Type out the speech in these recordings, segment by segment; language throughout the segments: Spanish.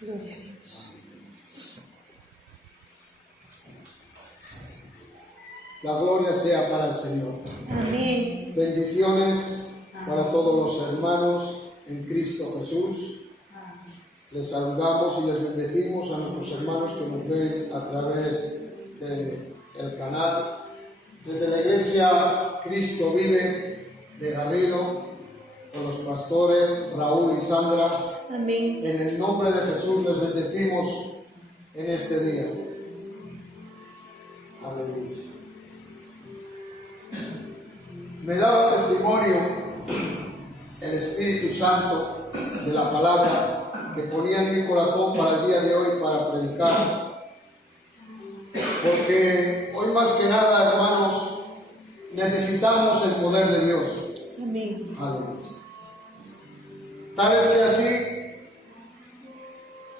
Gloria a Dios. La gloria sea para el Señor. Amén. Bendiciones para todos los hermanos en Cristo Jesús. Les saludamos y les bendecimos a nuestros hermanos que nos ven a través del canal. Desde la iglesia Cristo Vive de Garrido, con los pastores Raúl y Sandra. Amén. En el nombre de Jesús les bendecimos en este día. Aleluya. Me daba testimonio el Espíritu Santo de la palabra que ponía en mi corazón para el día de hoy para predicar. Porque hoy más que nada, hermanos, necesitamos el poder de Dios. Amén. Aleluya. Tal es que así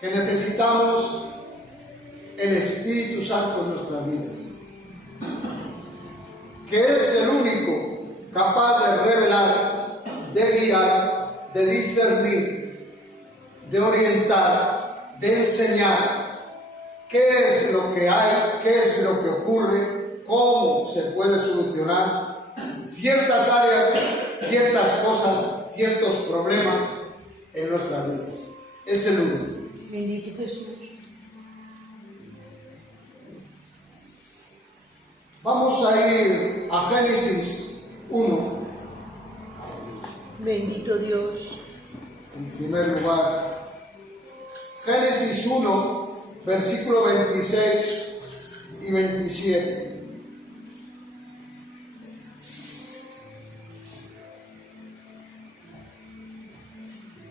que necesitamos el Espíritu Santo en nuestras vidas, que es el único capaz de revelar, de guiar, de discernir, de orientar, de enseñar qué es lo que hay, qué es lo que ocurre, cómo se puede solucionar ciertas áreas, ciertas cosas, ciertos problemas en nuestras vidas. Es el único. Bendito Jesús. Vamos a ir a Génesis 1. Bendito Dios. En primer lugar, Génesis 1, versículo 26 y 27.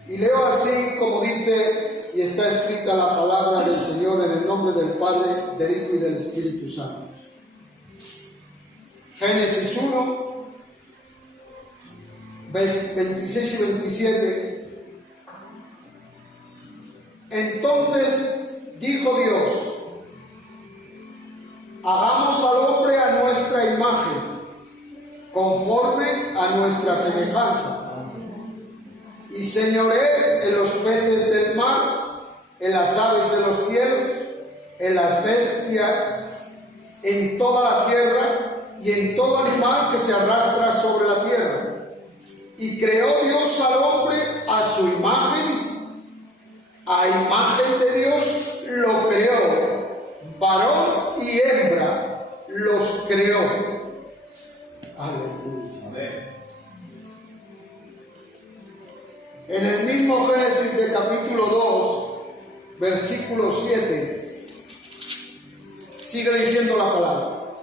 Y leo así como dice y está escrita la palabra del Señor en el nombre del Padre, del Hijo y del Espíritu Santo. Génesis 1, 26 y 27. Entonces dijo Dios: hagamos al hombre a nuestra imagen, conforme a nuestra semejanza, y señoree en los peces del mar, en las aves de los cielos, en las bestias, en toda la tierra y en todo animal que se arrastra sobre la tierra. Y creó Dios al hombre a su imagen, a imagen de Dios lo creó, varón y hembra los creó. Aleluya. Amén. En el mismo Génesis de capítulo 2, versículo 7, sigue diciendo la palabra: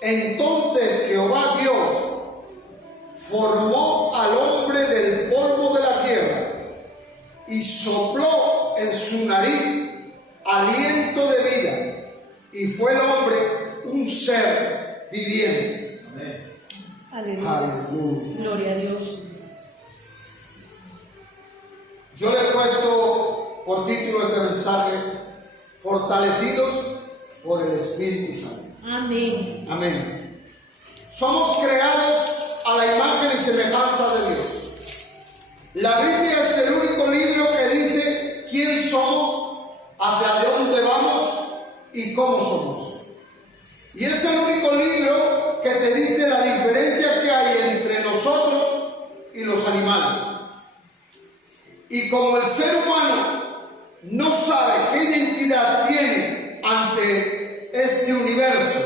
entonces Jehová Dios formó al hombre del polvo de la tierra y sopló en su nariz aliento de vida, y fue el hombre un ser viviente. Amén. Aleluya. Aleluya. Gloria a Dios. Yo le he puesto por título a este mensaje: fortalecidos por el Espíritu Santo. Amén. Amén. Somos creados a la imagen y semejanza de Dios. La Biblia es el único libro que dice quién somos, hacia dónde vamos y cómo somos. Y es el único libro que te dice la diferencia que hay entre nosotros y los animales. Y como el ser humano no sabe qué identidad tiene ante este universo,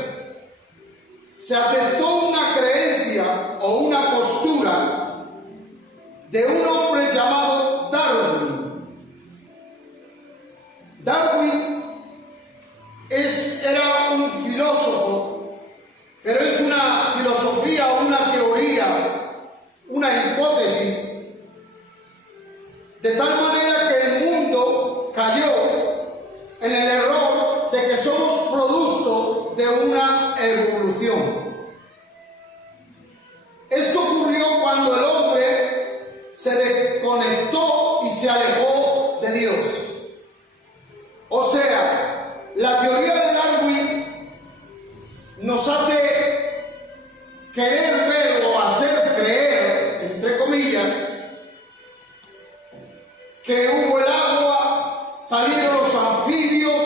se aceptó una creencia o una postura de un hombre llamado Darwin. Darwin era un filósofo, pero es una filosofía, una teoría, una hipótesis, de tal manera que el mundo cayó en el error de que somos producto de una evolución. Esto ocurrió cuando el hombre se desconectó y se alejó de Dios. O sea, la teoría de Darwin nos hace querer ver o hacer creer, entre comillas, que hubo el agua, salieron los anfibios,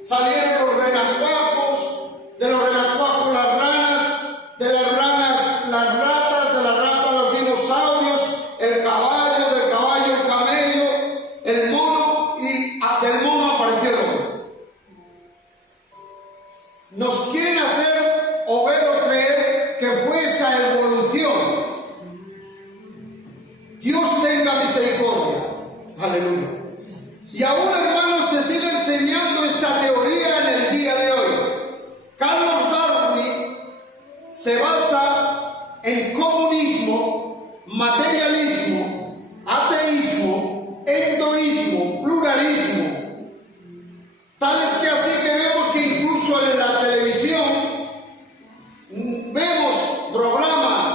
salieron los renacuajos, de los renacuajos las ranas, de las ranas las ratas, de las ratas los dinosaurios, el caballo, del caballo el camello, el mono, y del mono apareció el hombre. Nos quieren hacer o ver o creer que fue esa evolución. Dios tenga misericordia. Aleluya. Y aún, hermanos, se sigue enseñando esta teoría en el día de hoy. Carlos Darwin se basa en comunismo, materialismo, ateísmo, endoísmo, pluralismo. Tal es que así que vemos que incluso en la televisión vemos programas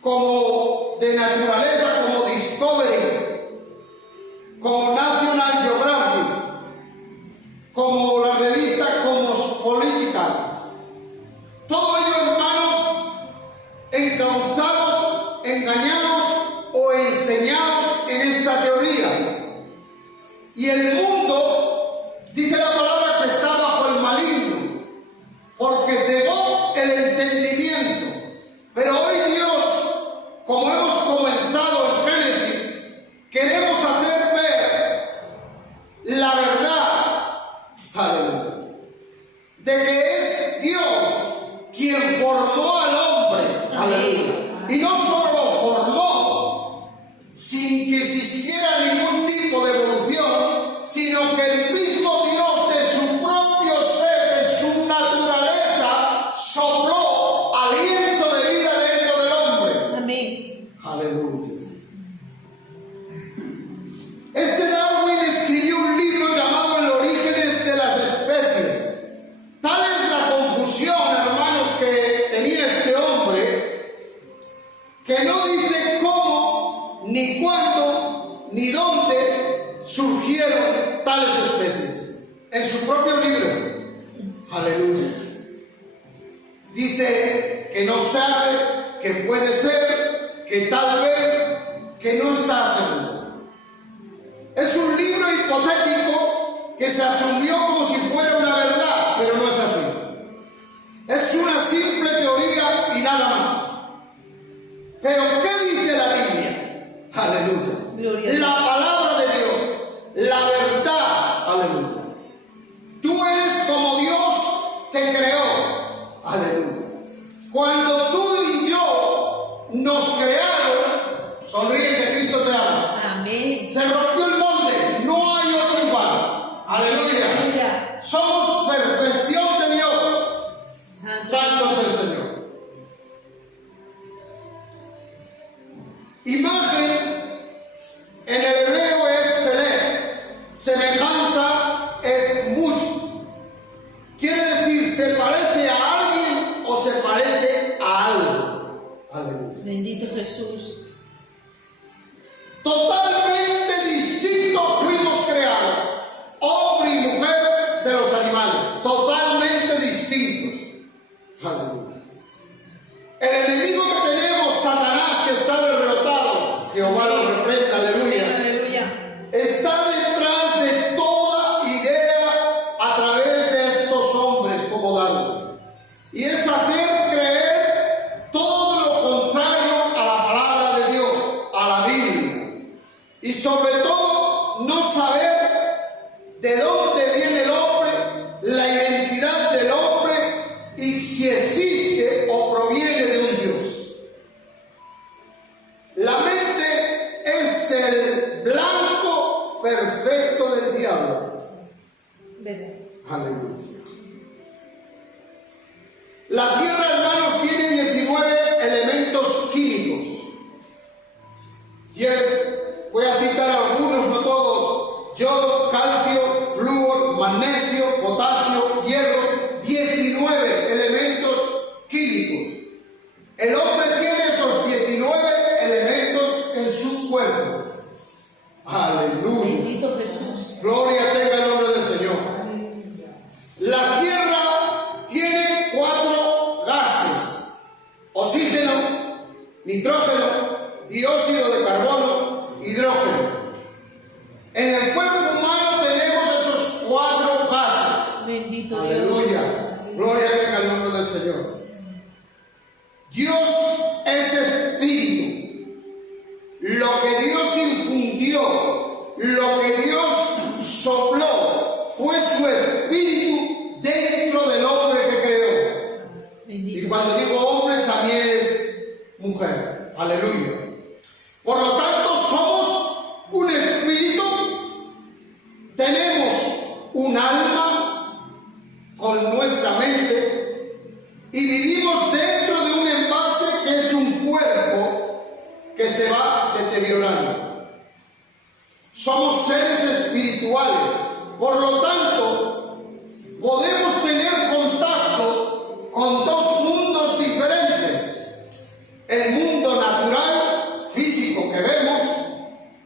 como de naturaleza, como Discovery, como National Geographic, como la revista Cosmopolitan. Todo ello, hermanos, encauzados, engañados o enseñados en esta teoría. Y el mundo, dice la palabra, que está bajo el maligno, porque cegó el entendimiento. Pero hoy Dios, como hemos comenzado en Génesis, queremos hacer ver la verdad, aleluya, de que es Dios quien formó al hombre, aleluya, y no solo formó sin que existiera ningún tipo de evolución, sino que el mismo Dios de su propio ser, de su naturaleza, sopló aliento de vida dentro del hombre. Amén. Aleluya. Este Darwin escribió un libro llamado El Orígenes de las Especies. Tal es la confusión, hermanos, que tenía este hombre, que no dice cómo, ni cuándo, ni dónde surgieron tales especies. En su propio libro. Aleluya. Dice que no sabe, que puede ser, que tal vez, que no está seguro. Es un libro hipotético que se asumió como si fuera una verdad, pero no es así. Es una simple teoría y nada más. Pero ¿qué dice la Biblia? Aleluya. Gloria a Dios. La palabra de Dios, la verdad. Aleluya. Tú eres como Dios te creó. Aleluya. Cuando tú y yo nos crearon, sonríe que Cristo te ama. Amén. Se rompió el molde, no hay otro igual. Aleluya. Aleluya. Somos perfección de Dios. Santo. Santo es el Señor. Imagen en el hebreo es seler. Semejanza es mucho. Quiere decir, se parece a alguien o se parece a algo. Aleluya. Bendito Jesús. Totalmente distintos fuimos creados, hombre y mujer, de los animales, totalmente distintos. Aleluya. El enemigo que tenemos, Satanás, que está derrotado, Jehová lo reprenda, aleluya, Aleluya. está detrás de toda idea a través de estos hombres como Darwin. Y es hacer creer todo lo contrario a la palabra de Dios, a la Biblia. Y sobre todo, no saber de dónde viene el hombre, la identidad del hombre y si existe o proviene de un Dios. La mente es el blanco perfecto del diablo. ¿Verdad? Aleluya. La tierra, hermanos, tiene 19 elementos químicos. Voy a citar algunos, no todos: yodo, calcio, flúor, magnesio, potasio, hierro. 19 elementos químicos. El hombre tiene esos 19 elementos en su cuerpo. Aleluya. Bendito Jesús. Gloria tenga el nombre del Señor. Aleluya. La tierra tiene 4 gases: oxígeno, nitrógeno, dióxido de carbono, hidrógeno. En el cuerpo humano Bendito Aleluya. Dios. Gloria venga al nombre del Señor. Dios es espíritu. Lo que Dios infundió, lo que Dios sopló, fue su espíritu dentro del hombre que creó. Bendito. Y cuando digo hombre también es mujer. Aleluya. Por lo tanto, somos un espíritu, tenemos un alma con nuestra mente y vivimos dentro de un envase que es un cuerpo que se va deteriorando. Somos seres espirituales, por lo tanto, podemos tener contacto con dos mundos diferentes: el mundo natural, físico que vemos,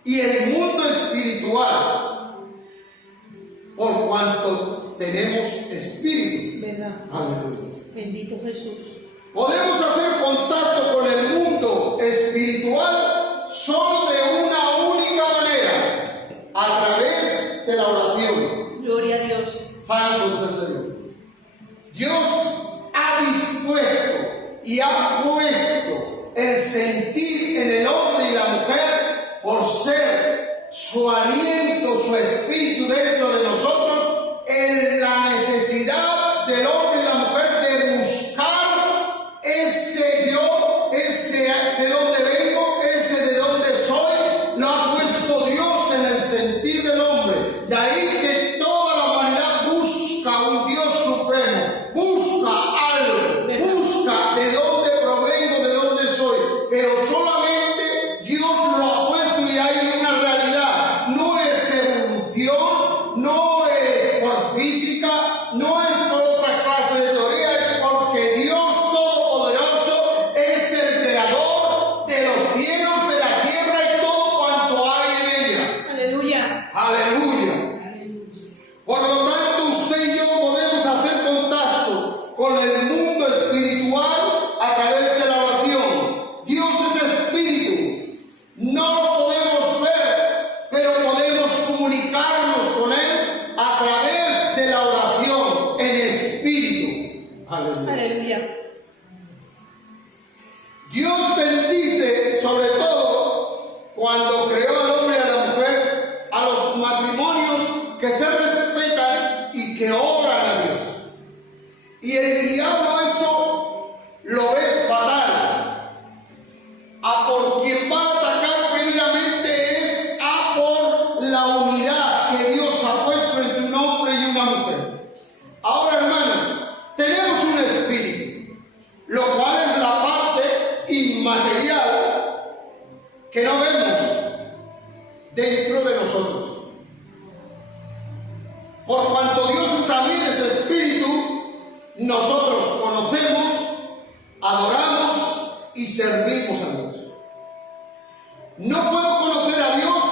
y el mundo espiritual, por cuanto tenemos espíritu. ¿Verdad? Aleluya. Bendito Jesús. Podemos hacer contacto con el mundo espiritual solo de una única manera: a través de la oración. Gloria a Dios. Santo es el Señor. Dios ha dispuesto y ha puesto el sentir en el hombre y la mujer, por ser su aliento, su espíritu dentro de nosotros, en la necesidad del hombre y la mujer de buscar ese yo, ese de dónde vengo, ese de dónde soy. Lo ha puesto Dios en el sentir del hombre. De ahí que toda la humanidad busca un Dios supremo, busca algo, busca de dónde provengo, de dónde soy, pero solamente Dios lo ha puesto y hay una realidad. No es evolución, no es por física, no es por otra clase de teoría, es porque Dios Todopoderoso es el creador de los cielos, de la tierra y todo cuanto hay en ella. Aleluya. Aleluya. Por lo tanto, usted y yo podemos hacer contacto con el mundo espiritual a través de la oración. Dios es espíritu. No lo podemos ver, pero podemos comunicarnos con Él a través de la oración en espíritu. Aleluya. Aleluya. Dios bendice sobre todo cuando creó al hombre y a la mujer, a los matrimonios que se respetan y que oran a Dios. Y el diablo eso lo ve fatal. A por quien va a atacar primeramente es a por la unidad que Dios ha puesto entre un hombre y una mujer. Ahora, hermanos, tenemos un espíritu, lo cual es la parte inmaterial que no vemos dentro de nosotros. Por cuanto Dios también es espíritu, nosotros conocemos, adoramos y servimos a Dios. No puedo conocer a Dios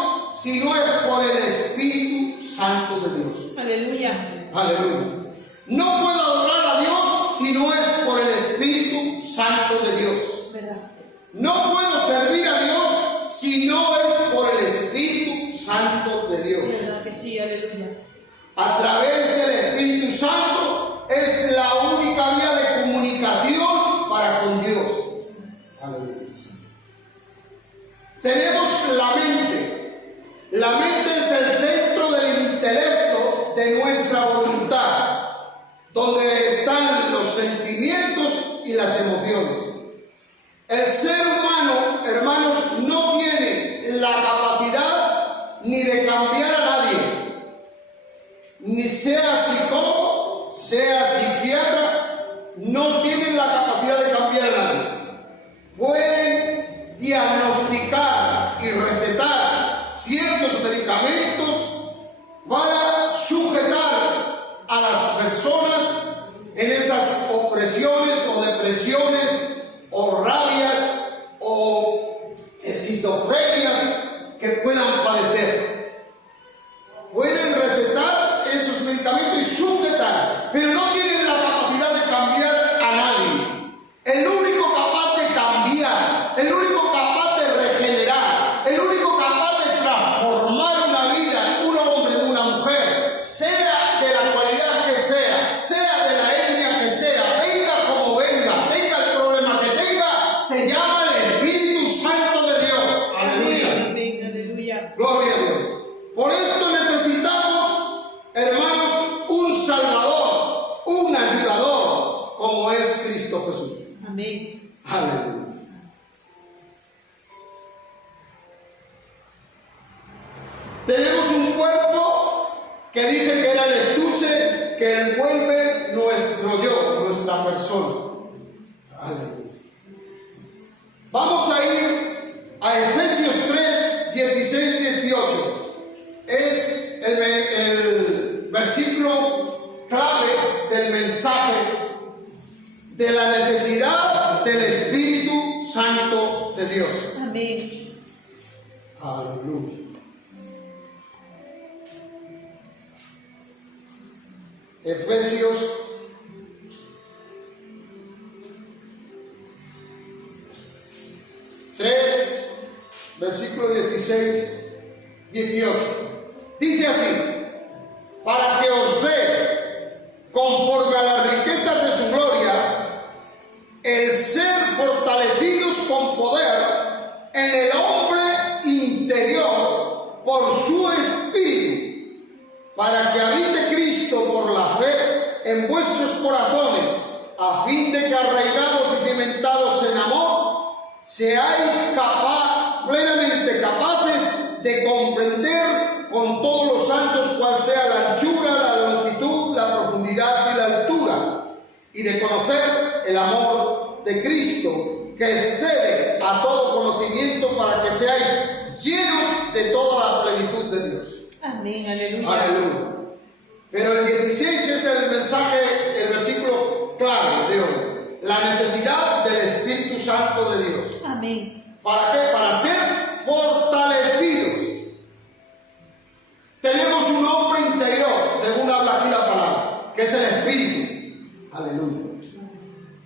si no es por el Espíritu Santo de Dios. Aleluya. Aleluya. No puedo adorar a Dios si no es por el Espíritu Santo de Dios. ¿Verdad? No puedo servir a Dios si no es por el Espíritu Santo de Dios. ¿Verdad que sí? Aleluya. A través del Espíritu Santo es la única vía de comunicación para con Dios. Aleluya. Tenemos la mente. La mente es el centro del intelecto de nuestra voluntad, donde están los sentimientos y las emociones. El ser humano, hermanos, no tiene la capacidad ni de cambiar a nadie, ni sea psicólogo, sea psiquiatra, no tienen la capacidad de cambiar a nadie. Pueden diagnosticar y recetar ciertos medicamentos para sujetar a las personas en esas opresiones o depresiones o rabias o esquizofrenias que puedan padecer. Pueden recetar esos medicamentos y sujetar, pero no tienen la capacidad de cambiar a nadie. El único capaz de cambiar, el único capaz de regenerar, el único capaz de transformar una vida, un hombre de una mujer, sea de la cualidad que sea que dije que era el estuche que envuelve nuestro yo, nuestra persona. Aleluya. Vamos a ir a Efesios 3, 16, 18. Es el versículo clave del mensaje de la necesidad del Espíritu Santo de Dios. Amén. Aleluya. Efesios 3, versículo 16, 18. Dice así: para que os dé, conforme a las riquezas de su gloria, el ser fortalecidos con poder en el hombre interior por su espíritu, para que habite Cristo por la fe en vuestros corazones, a fin de que arraigados y cimentados en amor, seáis plenamente capaces de comprender con todos los santos cuál sea la anchura, la longitud, la profundidad y la altura, y de conocer el amor de Cristo, que excede a todo conocimiento, para que seáis llenos de toda la plenitud de Dios. Amén. Aleluya. Aleluya. Pero el 16 es el mensaje, el versículo clave de hoy. La necesidad del Espíritu Santo de Dios. Amén. ¿Para qué? Para ser fortalecidos. Tenemos un hombre interior, según habla aquí la palabra, que es el Espíritu. Aleluya.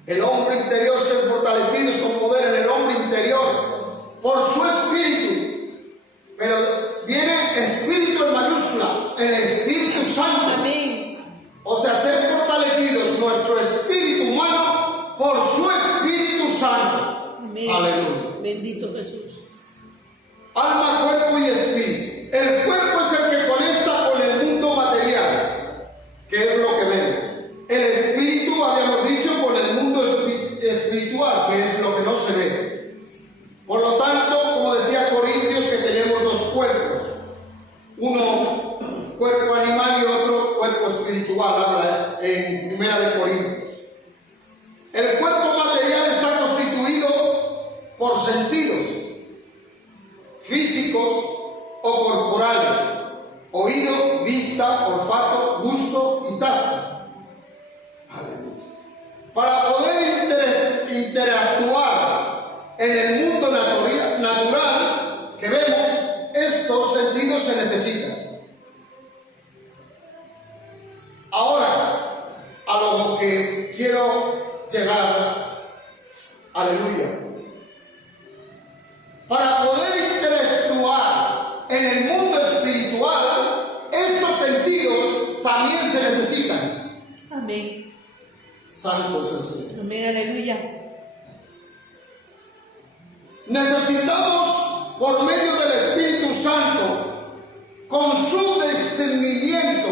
El hombre interior, ser fortalecidos con poder en el hombre interior por su Espíritu. Pero viene Espíritu en mayúscula, el Espíritu Santo. Amén. O sea, ser fortalecidos nuestro espíritu humano por su Espíritu Santo. Amén. Aleluya. Bendito Jesús. Alma, cuerpo y espíritu. El cuerpo es el que conecta con el mundo material, que es lo que vemos. El espíritu, habíamos dicho, con el mundo espiritual, que es lo que no se ve. Por lo tanto, como decía Corintios, que tenemos dos cuerpos. Uno cuerpo animal y otro cuerpo espiritual, habla en 1 de Corintios. El cuerpo material está constituido por sentidos físicos o corporales: oído, vista, olfato, gusto y tacto. Aleluya. Para poder interactuar en el mundo natural que vemos, estos sentidos se necesitan. Ahora, a lo que quiero llegar, aleluya. Para poder interactuar en el mundo espiritual, estos sentidos también se necesitan. Amén. Santo es el Señor. Amén. Aleluya. Necesitamos, por medio del Espíritu Santo, con su discernimiento,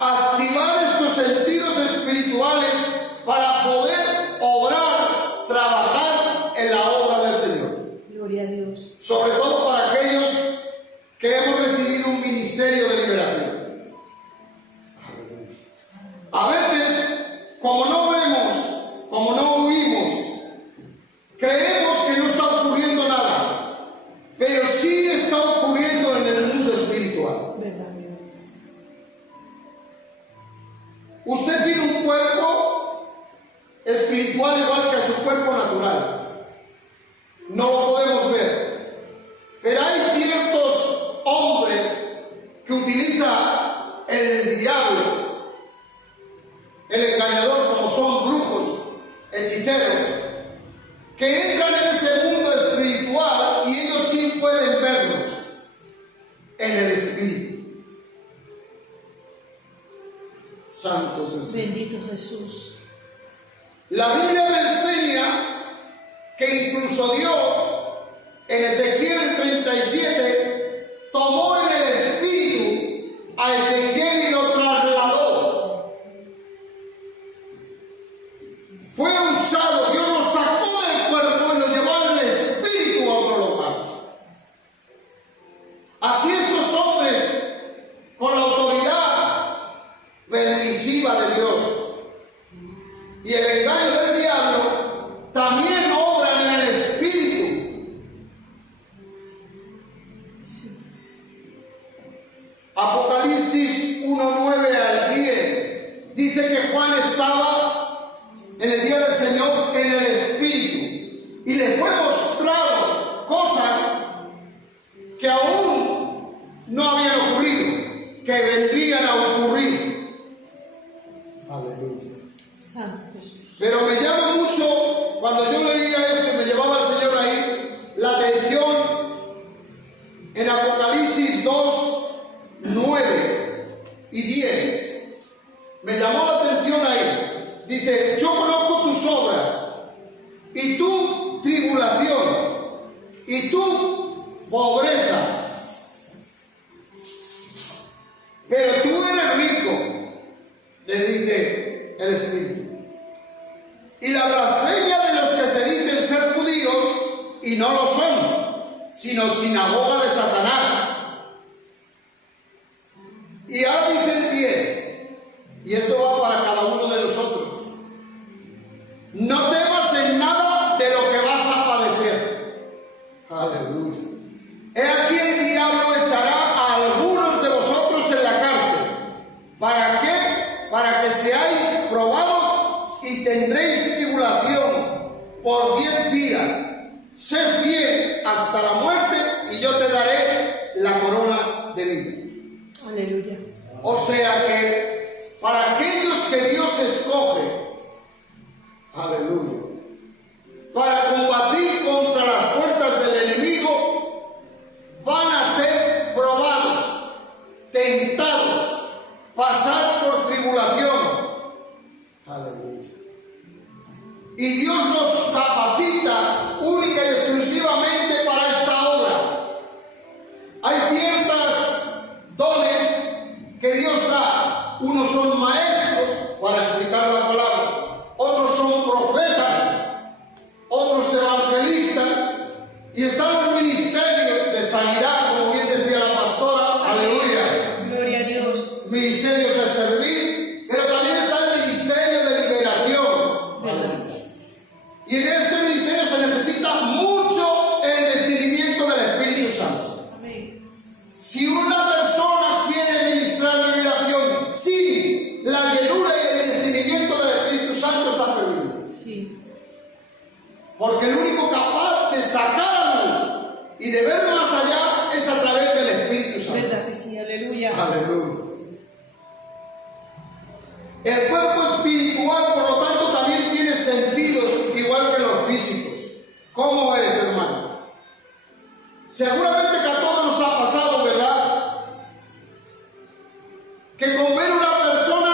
activar estos sentidos espirituales para poder obrar, trabajar en la obra del Señor. Gloria a Dios. Sobre todo para aquellos que hemos recibido un ministerio de liberación. A veces, como no vemos, como no oímos, creemos que no está ocurriendo nada, pero sí está ocurriendo en el mundo espiritual. ¿Verdad, Dios? Usted tiene un cuerpo espiritual igual que su cuerpo natural. No lo podemos ver. Pero hay ciertos hombres que utiliza el diablo, el engañador, como son brujos, hechiceros, que entran en ese mundo espiritual y ellos sí pueden verlos en el espíritu. Santo es el Señor. Bendito Jesús. La Biblia me enseña que incluso Dios, en Ezequiel 37, tomó en el espíritu a Ezequiel y lo trasladó. Fue usado, Dios lo sacó del cuerpo y lo llevó en el espíritu a otro lugar. Así estos hombres, con la autoridad Apocalipsis 1:9 al 10 dice que Juan estaba en el día del Señor en el Espíritu y le fue mostrado cosas que aún no habían ocurrido, que vendrían a ocurrir. Aleluya. Santo Jesús. Pero me llama mucho, cuando yo leía esto y me llevaba el Señor ahí, la atención en Apocalipsis 2:9 y 10. Me llamó la atención ahí. Dice, yo conozco tus obras y tu tribulación y tu pobreza, pero tú eres rico, le dice el Espíritu. Y la blasfemia de los que se dicen ser judíos y no lo son, sino sinagoga de Satanás. Y ahora dice el 10, y esto va para cada uno de nosotros: no temas en nada de lo que vas a padecer. Aleluya. He aquí el diablo echará a algunos de vosotros en la cárcel. ¿Para qué? Para que seáis probados y tendréis tribulación por 10 días. Sé fiel hasta la muerte y yo te daré la corona de vida. Aleluya. O sea que para aquellos que Dios escoge, aleluya, para combatir contra las fuerzas del enemigo, van a ser probados, tentados, pasar por tribulación. Aleluya. Y Dios nos capacita única y exclusivamente para esta obra. Hay ciertos dones que Dios da. Unos son maestros para explicar la palabra, otros son profetas, otros evangelistas, y están los ministerios de sanidad, como bien decía la pastora. Aleluya. Gloria a Dios. Ministerios de servir, pero también está el ministerio de liberación. ¿Verdad? Y en este ministerio se necesita mucho el discernimiento del Espíritu Santo. Amén. Si una persona quiere ministrar liberación sin la llenura y el discernimiento del Espíritu Santo, está perdido. Sí. Porque el único capaz de sacar a luz y de ver más allá es a través del Espíritu Santo. ¿Verdad que sí? Aleluya. Aleluya. El cuerpo espiritual, por lo tanto, también tiene sentidos igual que los físicos. ¿Cómo es, hermano? Seguramente que a todos nos ha pasado, ¿verdad? Que con ver una persona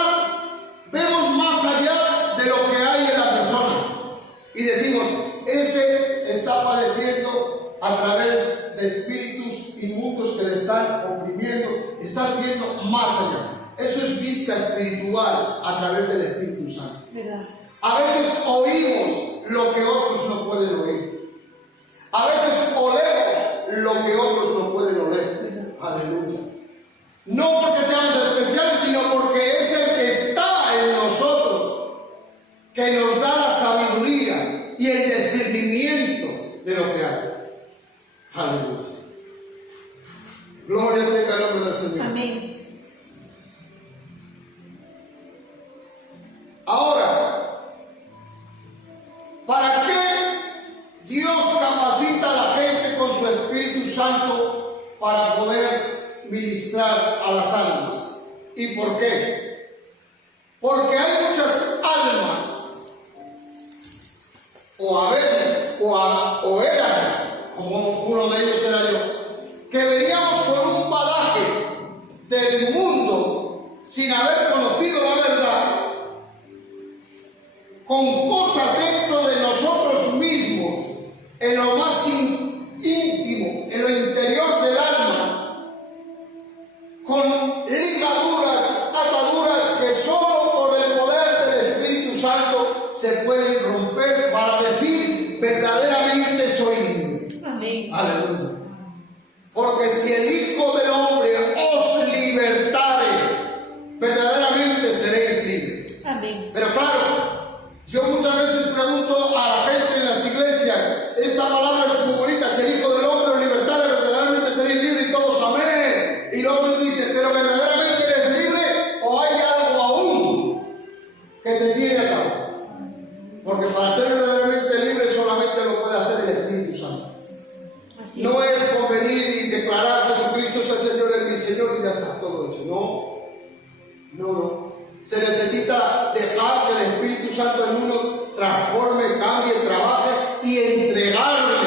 vemos más allá de lo que hay en la persona. Y decimos, ese está padeciendo a través de espíritus inmundos que le están oprimiendo. Estás viendo más allá. Eso es vista espiritual a través del Espíritu Santo. ¿Verdad? A veces oímos lo que otros no pueden oír. A veces olemos lo que otros no pueden oler. ¿Verdad? Aleluya. No porque seamos especiales, sino porque es el que está en nosotros, que nos da la sabiduría y el discernimiento de lo que hay. Aleluya. Gloria tenga el nombre del Señor. Amén. Ahora, ¿para qué Dios capacita a la gente con su Espíritu Santo para poder ministrar a las almas? ¿Y por qué? Porque hay muchas almas, o éramos, como uno de ellos era yo, que veníamos por un bagaje del mundo sin haber conocido la verdad, con cosas dentro de nosotros mismos, en lo más íntimo, en lo interior del alma, con ligaduras, ataduras que solo por el poder del Espíritu Santo se pueden romper para decir verdaderamente soy libre. Amén. Aleluya. Porque si el Hijo del Hombre os libertare, verdaderamente seréis libres. Amén. Pero claro, yo muchas veces pregunto a la gente en las iglesias, esta palabra es muy bonita, si el Hijo del Hombre os libertare, verdaderamente seréis libres, y todos amén. Y luego nos dicen, pero verdaderamente eres libre o hay algo aún que te tiene atado. Porque para ser verdaderamente libre solamente lo puede hacer el Espíritu Santo. Así No es. es convenir y declarar Jesucristo es el Señor, es mi Señor y ya está todo hecho. No. Se necesita dejar que el Espíritu Santo en uno transforme, cambie, trabaje y entregarle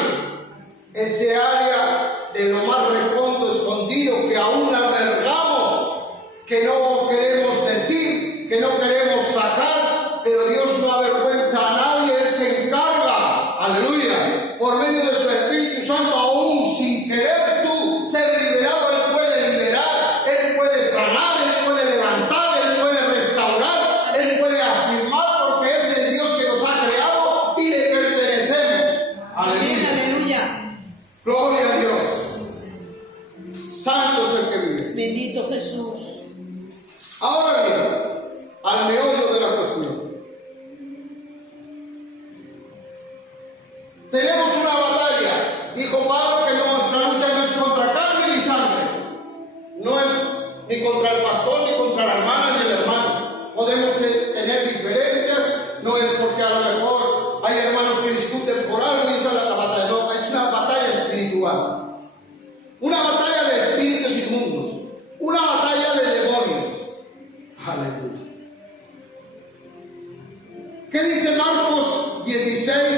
ese área de lo más recóndito, escondido, que aún albergamos, que no queremos decir, que no queremos sacar, pero Dios no avergüenza a nadie, Él se encarga, aleluya, por medio de su Espíritu Santo, aún sin querer tú ser liberado, Él puede liberar, Él puede sanar, Él puede levantar, Él puede restaurar, Él puede afirmar, porque es el Dios que nos ha creado y le pertenecemos. Amén, Aleluya. aleluya. Gloria a Dios. Santo es el que vive. Bendito Jesús. Ahora bien, al meollo de la cuestión. Tenemos una batalla. Dijo Pablo que nuestra lucha no es contra carne ni sangre. No es ni contra el pastor, ni contra la hermana, ni el hermano. Podemos tener diferencias. No es porque a lo mejor hay hermanos que discuten por algo y esa es la batalla. No, es una batalla espiritual. Una batalla de espíritus inmundos. Una batalla de demonios. Aleluya. ¿Qué dice Marcos 16,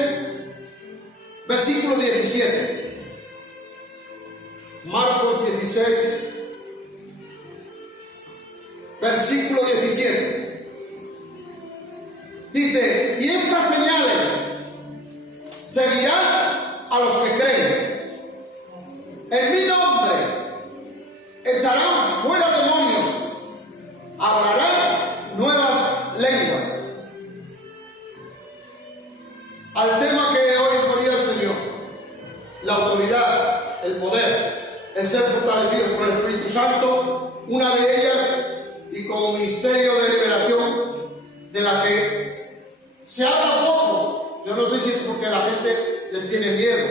versículo 17? Marcos 16, versículo 17. Dice, y estas señales seguirán a los que creen. En mi nombre echarán fuera demonios, hablarán nuevas lenguas. Al tema que hoy ponía el Señor, la autoridad, el poder, el ser fortalecido por el Espíritu Santo, una de ellas, y como ministerio de liberación, de la que se habla poco. Yo no sé si es porque la gente le tiene miedo.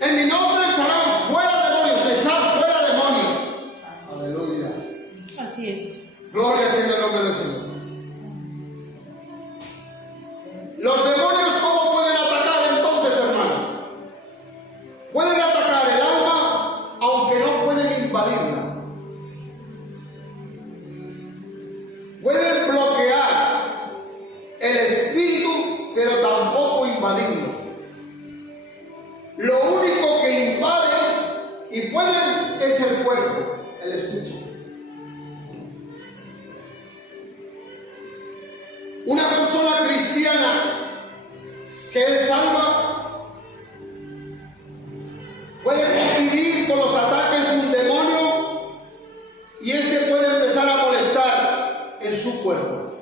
En mi nombre echarán fuera demonios, echar fuera demonios. Aleluya. Así es. Gloria tenga el nombre del Señor. Los demonios, ¿cómo pueden atacar entonces, hermano? Pueden atacar el alma, aunque no pueden invadirla. Pueden bloquear el espíritu, pero tampoco invadirlo. Lo único que invaden y pueden es el cuerpo, el espíritu. Una persona cristiana que es salva puede convivir con los ataques de un demonio y este puede empezar a molestar en su cuerpo,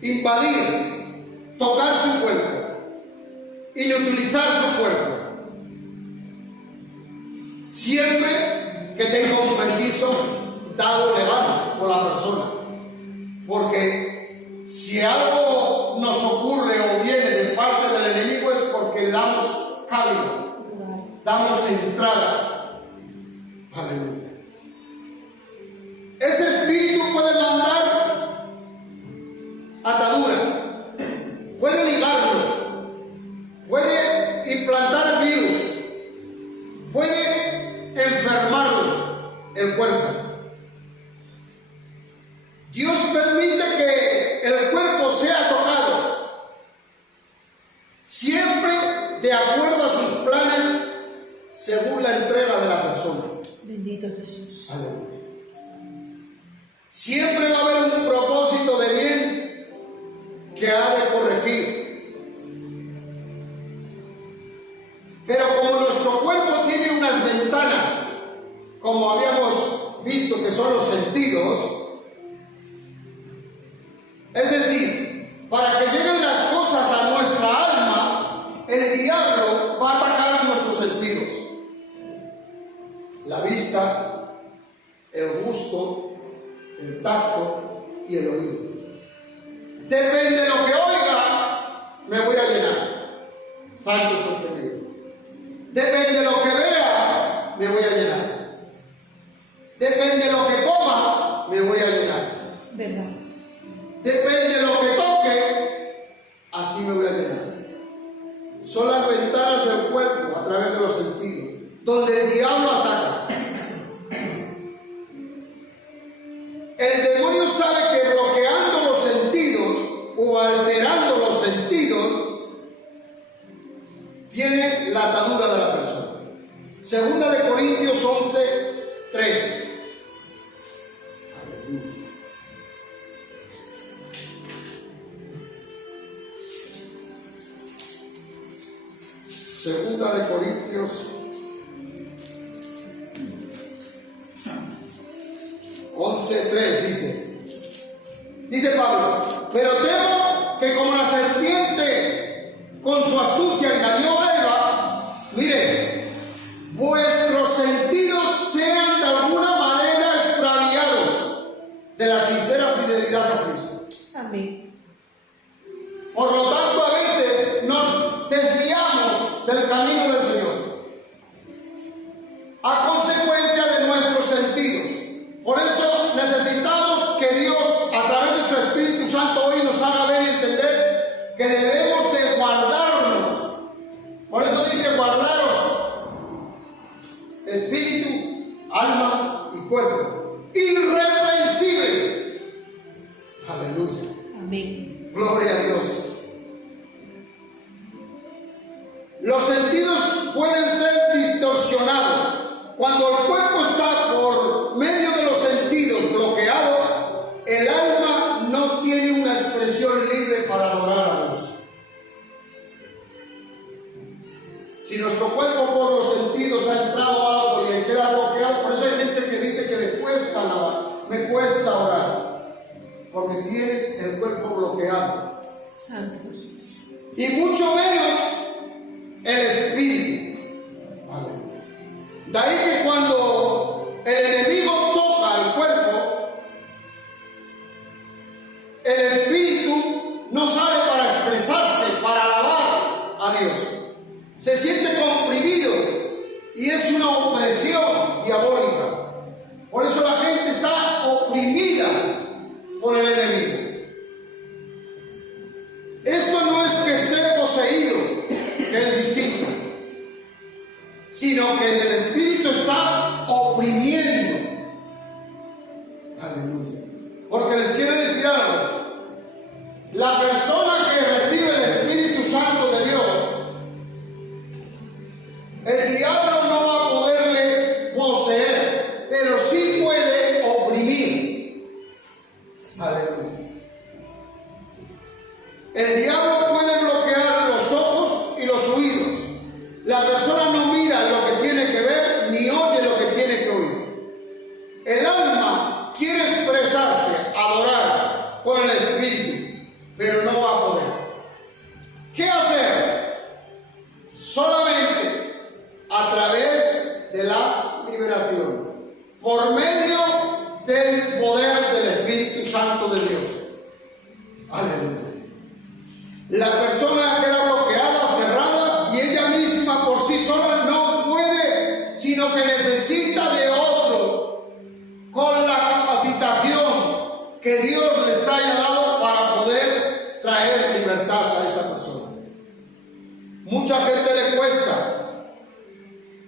invadir, tocar su cuerpo, inutilizar su cuerpo, siempre que tenga un permiso dado legal por la persona. Porque si algo nos ocurre o viene de parte del enemigo es porque damos cabida, damos entrada. Aleluya. Ese espíritu puede mandar atadura, puede ligarlo, puede implantar virus, puede enfermarlo el cuerpo. Dios permite que el cuerpo sea tocado, siempre de acuerdo a sus planes, según la entrega de la persona. Bendito Jesús. Aleluya. Siempre va a haber un propósito de bien que ha de corregir. Pero como nuestro cuerpo tiene unas ventanas, como habíamos visto que son los sentidos, es decir, para que lleguen las cosas a nuestra alma, el diablo va a atacar nuestros sentidos. La vista, el gusto, el tacto y el oído. Depende de lo que oiga, me voy a llenar. Santo es el que vive. Depende de lo que vea, me voy a llenar. depende de lo que coma, me voy a llenar. ¿Verdad? Depende de lo que toque, así me voy a llenar. Son las ventanas del cuerpo a través de los sentidos, donde el diablo ataca. El demonio sabe que bloqueando los sentidos o alterando los sentidos tiene la atadura de la persona. Segunda de Corintios 11:3. Segunda de Corintios 11:3 dice Pablo: pero temo que como la serpiente con su astucia engañó a Eva, mire, vuestros sentidos sean de alguna manera extraviados de la sincera fidelidad a Cristo. Amén. Por lo tanto, a veces nos desviamos del camino del Señor a consecuencia de nuestros sentidos. Por eso necesitamos que Dios, a través de su Espíritu Santo, hoy nos haga ver y entender que debemos de guardarnos. Por eso dice: guardaros espíritu, alma y cuerpo, irreprensibles. Aleluya. Amén. Gloria a Dios. Los sentidos pueden ser distorsionados. Cuando el cuerpo está por medio de los sentidos bloqueado, el alma no tiene una expresión libre para adorar a Dios. Si nuestro cuerpo por los sentidos ha entrado algo y queda bloqueado, por eso hay gente que dice que me cuesta alabar, me cuesta orar, porque tienes el cuerpo bloqueado. Santo Jesús. Y mucho menos el espíritu. De ahí que cuando el enemigo toca el cuerpo, el espíritu no sale para expresarse, para alabar a Dios. Se siente comprimido y es una opresión diabólica. Por eso la gente está oprimida por el enemigo. Esto no es que esté poseído, que es distinto, sino que el espíritu está oprimiendo. Aleluya. Porque les quiero decir algo: la persona que recibe el Espíritu Santo de Dios, el diablo no va a poderle poseer, pero sí puede oprimir. Aleluya. El diablo puede bloquear los ojos y los oídos. La persona no mira lo que tiene que ver ni oye lo que tiene que oír. El alma quiere expresarse, adorar con el espíritu, pero no va a poder. ¿Qué hacer? Solamente a través de la liberación, por medio del poder del Espíritu Santo de Dios. Aleluya. La persona queda bloqueada, cerrada, y ella misma por sí sola no puede, sino que necesita de otros con la capacitación que Dios les haya dado para poder traer libertad a esa persona. Mucha gente le cuesta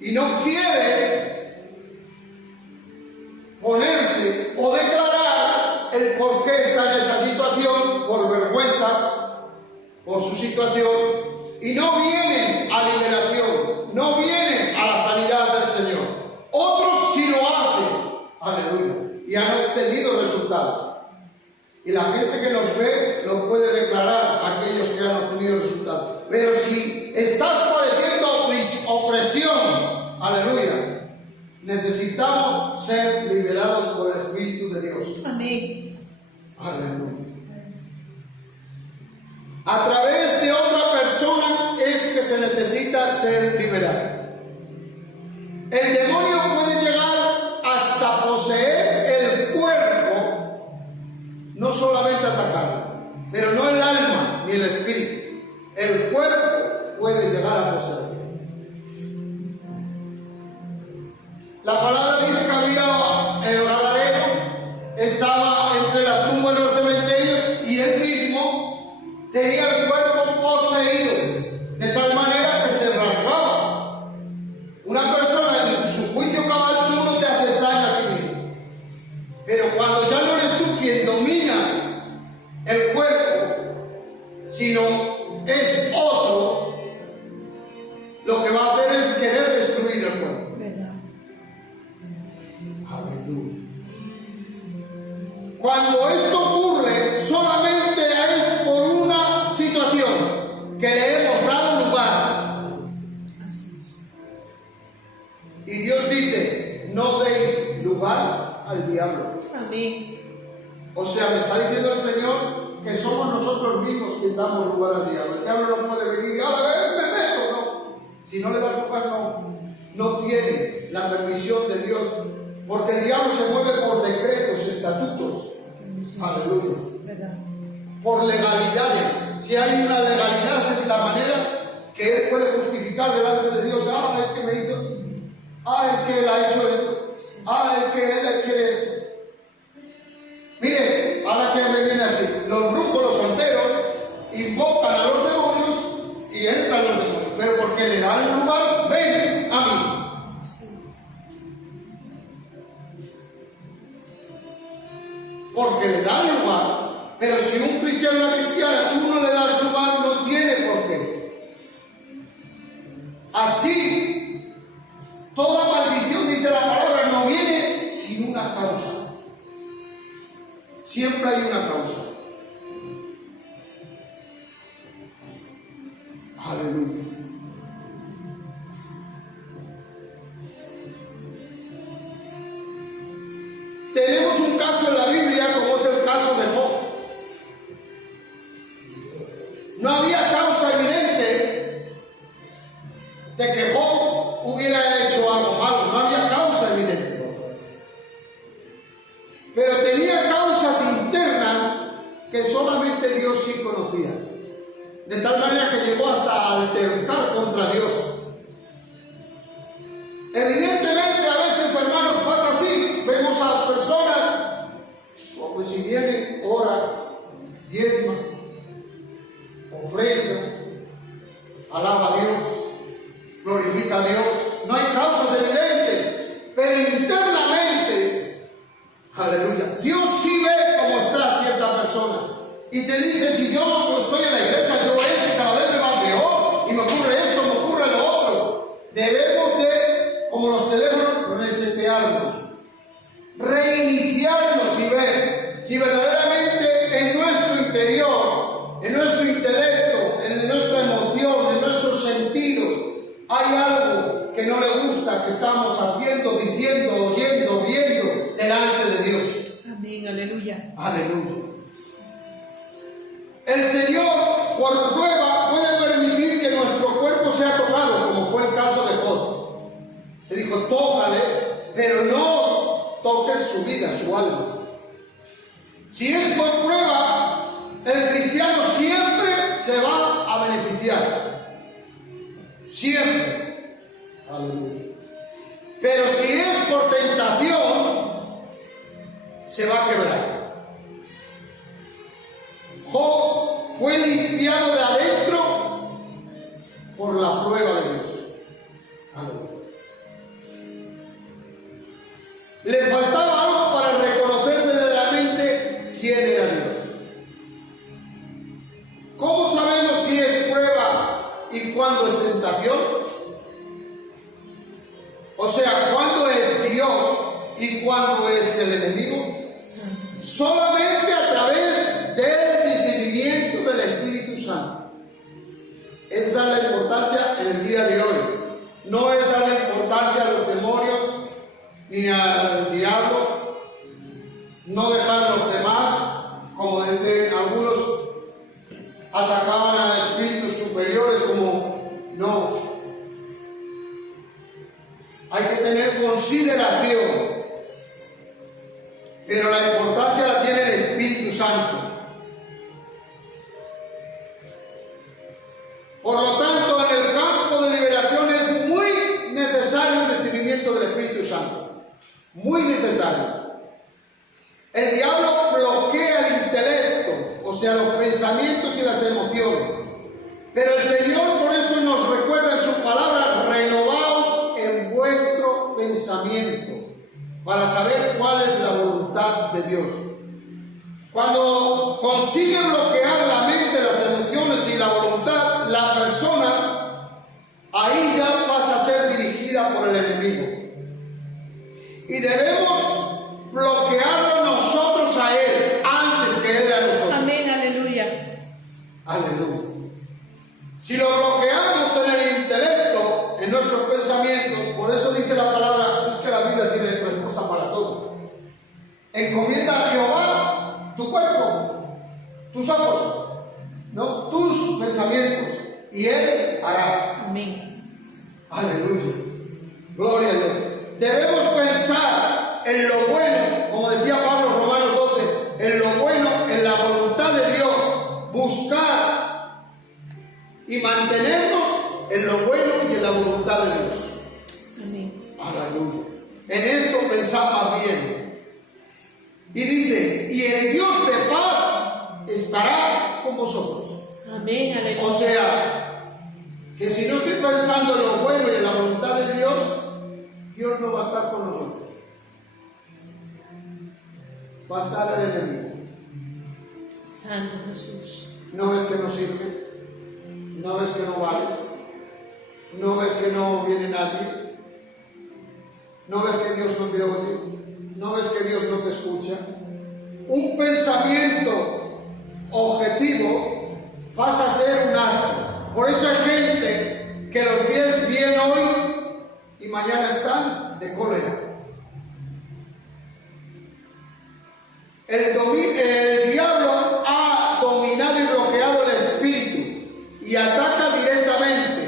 y no quiere ponerse o declarar el por qué está en esa situación, por vergüenza, por su situación, y no vienen a liberación, no vienen a la sanidad del Señor. Otros sí lo hacen, aleluya, y han obtenido resultados. Y la gente que nos ve lo puede declarar, aquellos que han obtenido resultados. Pero si estás padeciendo opresión, aleluya, necesitamos ser liberados por el Espíritu de Dios. Amén. Aleluya. A través de otra persona es que se necesita ser liberado. El demonio puede llegar hasta poseer el cuerpo, no solamente atacar, pero no el alma ni el espíritu. El cuerpo puede llegar a poseer. La palabra dice que había el Aleluya. Cuando esto ocurre, solamente es por una situación, que le hemos dado lugar. Así es. Y Dios dice, no deis lugar al diablo. Amén. O sea, me está diciendo el Señor que somos nosotros mismos quien damos lugar al diablo. El diablo no puede venir y ahora me meto, no. Si no le das lugar, no tiene la permisión de Dios. Porque el diablo se mueve por decretos, estatutos. Aleluya. ¿Verdad? Por legalidades. Si hay una legalidad, es la manera que él puede justificar delante de Dios. Es que me hizo. Es que él ha hecho esto. Es que él quiere esto. Mire, ahora que me viene así, los brujos, los santeros, invocan a los demonios y entran los demonios. Pero porque le dan lugar, ven a mí. Sí. Porque le dan lugar. Pero si un cristiano o una cristiana tú no le das lugar, no tiene por qué. Así, toda maldición, dice la palabra, no viene sin una causa. Siempre hay una causa. Aleluya. Tenemos un caso en la Biblia como es el caso de Job. No había causa evidente de que Job hubiera hecho algo malo. No había causa evidente. Pero tenía causas internas que solamente Dios sí conocía. De tal manera que llegó hasta altercar contra Dios. Evidentemente a veces, hermanos, pasa así. Vemos a personas, pues si viene, ora, diezma, ofrenda, alaba a Dios, glorifica a Dios. No hay causas evidentes, pero internamente, aleluya, Dios sí ve cómo está cierta persona y te dice: si yo estoy en la iglesia, yo es que cada vez me va peor y me ocurre esto, me ocurre lo otro. Debemos de, como los teléfonos, resetearnos, reiniciarnos y ver si verdaderamente en nuestro interior, en nuestro intelecto, en nuestra emoción, en nuestros sentidos, hay algo que no le gusta que estamos haciendo, diciendo, oyendo, viendo delante de Dios. Amén, aleluya. Aleluya. El Señor, por prueba, puede permitir que nuestro cuerpo sea tocado, como fue el caso de Job. Le dijo: tócale, pero no toques su vida, su alma. Si es por prueba, el cristiano siempre se va a beneficiar. Siempre. Aleluya. Pero si es por tentación, se va a quebrar. Job fue limpiado de adentro por la prueba de Dios. Aleluya. Le faltaba algo para reconocer verdaderamente quién era Dios. ¿Cómo sabemos si es prueba y cuándo es tentación? O sea, ¿cuándo es Dios y cuándo es el enemigo? Santo. Solamente a través del discernimiento del Espíritu Santo. Esa es la importancia en el día de hoy. No es darle importancia a los demonios ni al diablo, no dejar a los demás, como dicen algunos, atacaban a espíritus superiores, como no. Hay que tener consideración, pero la importancia la tiene el Espíritu Santo. Por lo tanto, en el campo de liberación es muy necesario el discernimiento del Espíritu Santo. Muy necesario. El diablo bloquea el intelecto, o sea, los pensamientos y las emociones. Pero el Señor por eso nos recuerda en su palabra: renovaos en vuestro pensamiento, para saber cuál es la voluntad de Dios. Cuando consigue bloquear la mente, las emociones y la voluntad, la persona ahí ya pasa a ser dirigida por el enemigo. Y debemos Aleluya. Si lo bloqueamos en el intelecto, en nuestros pensamientos, por eso dice la palabra, es que la Biblia tiene respuesta para todo. Encomienda a Jehová tu cuerpo, tus ojos, ¿no? Tus pensamientos, y Él hará. Amén. Aleluya. Gloria a Dios. Debemos pensar en lo bueno, como decía Pablo en Romanos 12, en lo bueno, en la voluntad de Dios, buscar y mantenernos en lo bueno y en la voluntad de Dios. Amén. Aleluya. En esto pensamos bien. Y dice, y el Dios de paz estará con vosotros. Amén. Aleluya. O sea, que si no estoy pensando en lo bueno y en la voluntad de Dios, Dios no va a estar con nosotros. Va a estar el enemigo. Santo Jesús. No ves que no sirves, no ves que no vales, no ves que no viene nadie, no ves que Dios no te oye, no ves que Dios no te escucha. Un pensamiento objetivo pasa a ser un acto. Por eso hay gente que los ves bien hoy y mañana están de cólera. El diablo ha dominado y bloqueado el espíritu y ataca directamente.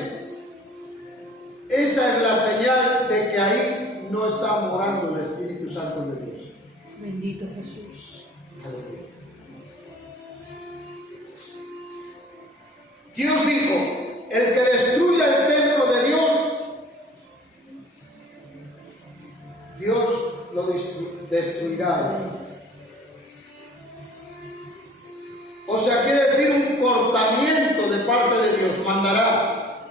Esa es la señal de que ahí no está morando el Espíritu Santo de Dios. Bendito Jesús. Aleluya. Dios dijo, el que destruya el templo de Dios, Dios lo destruirá. O sea, quiere decir un cortamiento de parte de Dios, mandará.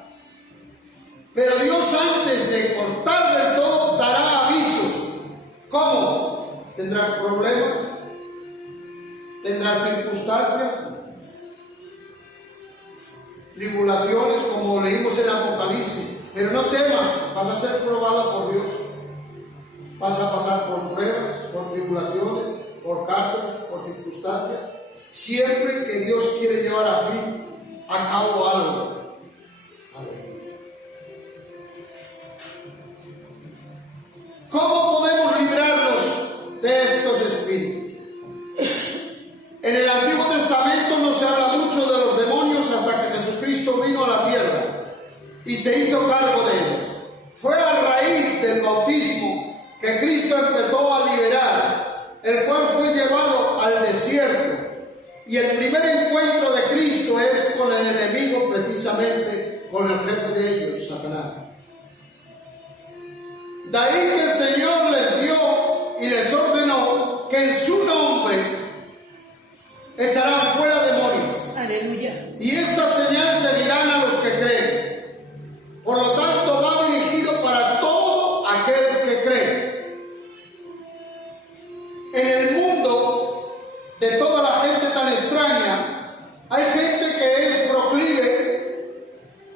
Pero Dios antes de cortar del todo dará avisos. ¿Cómo? Tendrás problemas, tendrás circunstancias, tribulaciones, como leímos en Apocalipsis. Pero no temas, vas a ser probado por Dios. Vas a pasar por pruebas, por tribulaciones, por cárceles, por circunstancias. Siempre que Dios quiere llevar a cabo algo. Aleluya. ¿Cómo podemos librarnos de estos espíritus? En el Antiguo Testamento no se habla mucho de los demonios hasta que Jesucristo vino a la tierra y se hizo cargo de ellos. Fue a raíz del bautismo que Cristo empezó a liberar, el cual fue llevado al desierto. Y el primer encuentro de Cristo es con el enemigo, precisamente con el jefe de ellos, Satanás. De ahí que el Señor les dio y les ordenó que en su nombre echarán fuera demonios. Aleluya. Y estas señales seguirán a los que creen. Por lo tanto, va dirigido para todo aquel que cree. En el mundo, de toda la gente tan extraña, hay gente que es proclive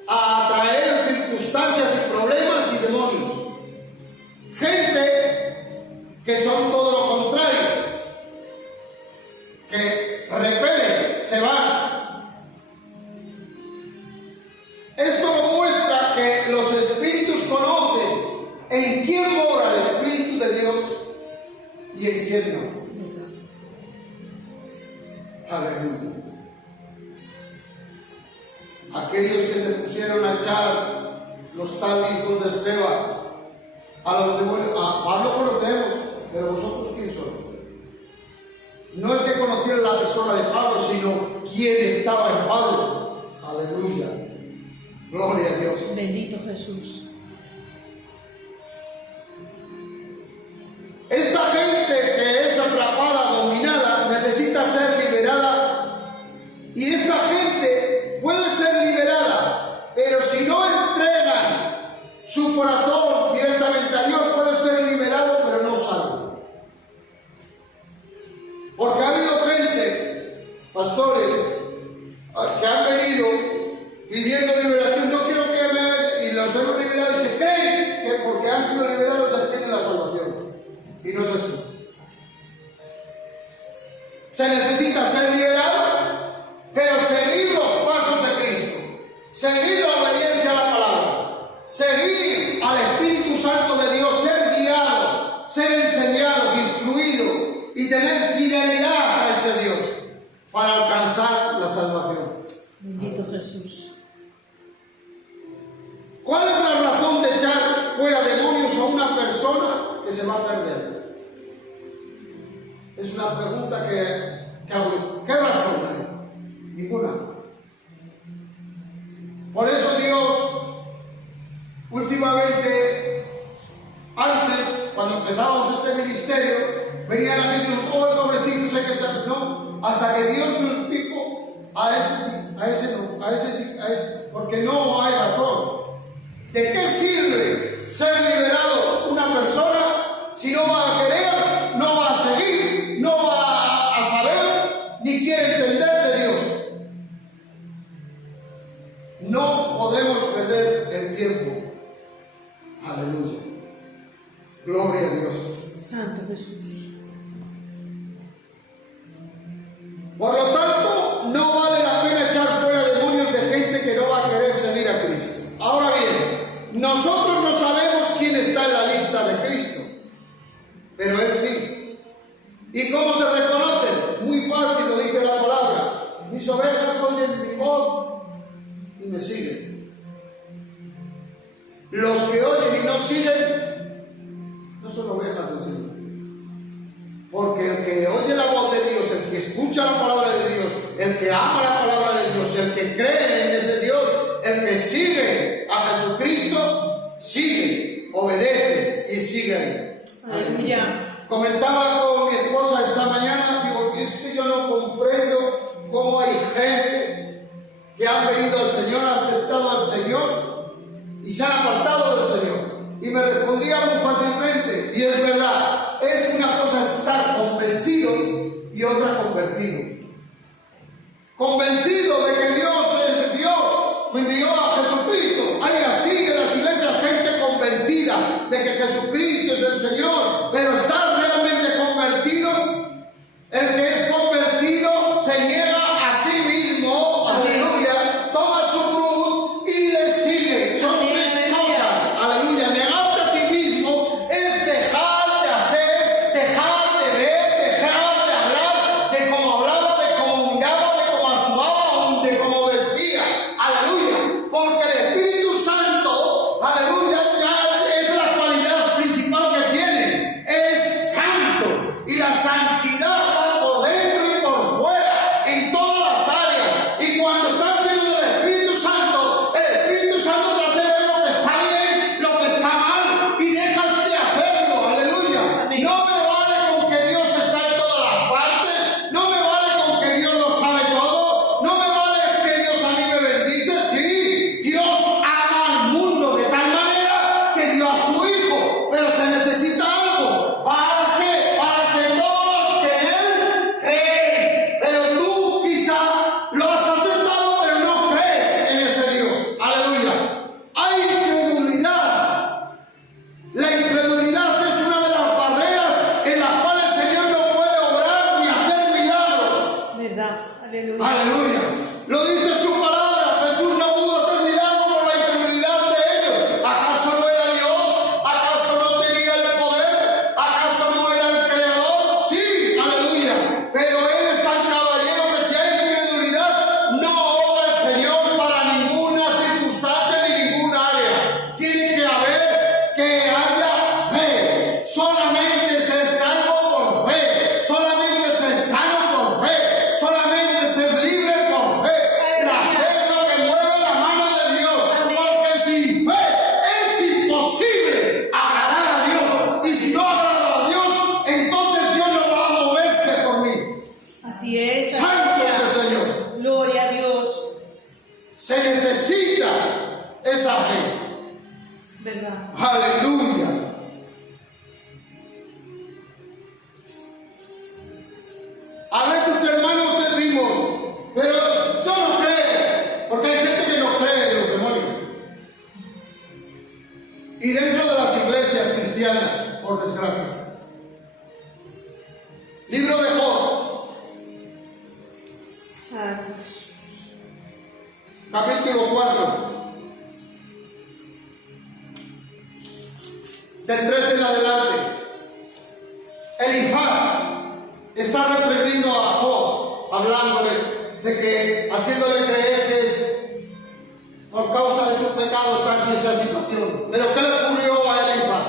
a atraer circunstancias y problemas y demonios. Gente que son todo lo contrario, que repelen, se van. Esto muestra que los espíritus conocen en quién mora el Espíritu de Dios y en quién no. Aleluya. Aquellos que se pusieron a echar los tal hijos de Esceva a los demonios, a Pablo conocemos, pero vosotros ¿quién sois? No es que conocieran la persona de Pablo, sino quién estaba en Pablo. Aleluya. Gloria a Dios. Bendito Jesús. Esta gente que es atrapada, dominada, necesita ser liberada. Y esta gente puede ser liberada, pero si no entregan su corazón directamente a Dios, puede ser liberado, pero no salvo. Porque ha habido gente, pastores, que han venido pidiendo liberación. Yo quiero que vean, y los hemos liberado y se creen que porque han sido liberados ya tienen la salvación. Y no es así. Se necesita ser liberado, pero seguirlo seguir la obediencia a la palabra, seguir al Espíritu Santo de Dios, ser guiados, ser enseñados, instruidos y tener fidelidad a ese Dios para alcanzar la salvación. Bendito Jesús. ¿Cuál es la razón de echar fuera demonios a una persona que se va a perder? Es una pregunta que hago. ¿Qué razón hay? Ninguna. Por eso Dios, últimamente, antes, cuando empezábamos este ministerio, venía la gente y nos dijo, oh, pobrecitos, hay que echar. No, hasta que Dios nos dijo, a ese sí, a ese no, a ese sí, a ese, porque no hay razón. ¿De qué sirve ser liberado una persona si no va a querer, no va a seguir, no va a saber, ni quiere entender de Dios? No podemos perder el tiempo. Aleluya. Gloria a Dios. Santo Jesús. Por lo tanto, no vale la pena echar fuera demonios de gente que no va a querer seguir a Cristo. Ahora bien, nosotros no sabemos quién está en la lista de Cristo, pero Él sí. ¿Y cómo se reconoce? Muy fácil, lo dice la palabra. Mis ovejas oyen mi voz y me siguen. Los que oyen y no siguen no son ovejas del Señor. Porque el que oye la voz de Dios, el que escucha la palabra de Dios, el que ama la palabra de Dios, el que cree en ese Dios, el que sigue a Jesucristo, sigue, obedece y sigue ahí. Aleluya. Comentaba con mi esposa esta mañana, digo, es que yo no comprendo cómo hay gente que han venido al Señor, han aceptado al Señor y se han apartado del Señor. Y me respondía muy fácilmente, y es verdad, es una cosa estar convencido y otra convertido. Convencido de que Dios es Dios, me envió a Jesucristo. Hay así en las iglesias gente convencida de que Jesucristo es el Señor, pero está realmente convertido. El que es convertido se niega a sí mismo, aleluya, toma su cruz y le sigue. Son tres cosas, aleluya. Negarte a ti mismo es dejar de hacer, dejar de ver, dejar de hablar, de cómo hablaba, de cómo miraba, de cómo actuaba, de cómo vestía, aleluya. Porque el Espíritu Santo, aleluya, ya es la cualidad principal que tiene, es santo, y la santidad va por dentro y por fuera, en todas las áreas. Y cuando estás lleno del Espíritu Santo, el Espíritu Santo te hace ver lo que está bien, lo que está mal, y dejas de hacerlo, aleluya. Amén. No me vale con que Dios está en todas las partes, no me vale con que Dios lo sabe todo, no me vale es que Dios a mí me bendice. Sí, Dios ama al mundo de tal manera que dio a su Hijo, pero se necesita algo. ¿Para qué? Para que todos los que en Él creen. Pero tú quizá lo has aceptado, pero no crees en ese Dios. Aleluya. Hay incredulidad. La incredulidad es una de las barreras en las cuales el Señor no puede obrar ni hacer milagros. ¿Verdad? Aleluya. Aleluya. Lo dice su palabra. Jesús no pudo hacer milagros por la incredulidad de ellos. ¿Acaso no era Dios? ¿Acaso no tenía el poder? ¿Acaso no era el creador? Sí, aleluya. Pero Él es tan caballero que si hay incredulidad, no obra el Señor para ninguna circunstancia ni ninguna área. Tiene que haber que haya fe. Solamente se es salvo por fe. Solamente se es sano por fe. Solamente se es libre por fe. La fe es lo que mueve la mano de Dios. Amén. Porque sin fe es imposible agradar a Dios. Y si no agrado a Dios, entonces Dios no va a moverse por mí. Así es. Santo es Aleluya. el Señor. Gloria a Dios. Se necesita esa fe. ¿Verdad? Aleluya. A veces, hermanos, decimos, pero yo no creo, porque hay gente que no cree en los demonios. Y dentro de las iglesias cristianas, por desgracia. Libro de Job, Santo Jesús. capítulo 4, del 13 en adelante. Elifaz está reprendiendo a Job, hablándole de que, haciéndole creer que es por causa de tu pecado estás en esa situación. Pero ¿qué le ocurrió a Elifaz?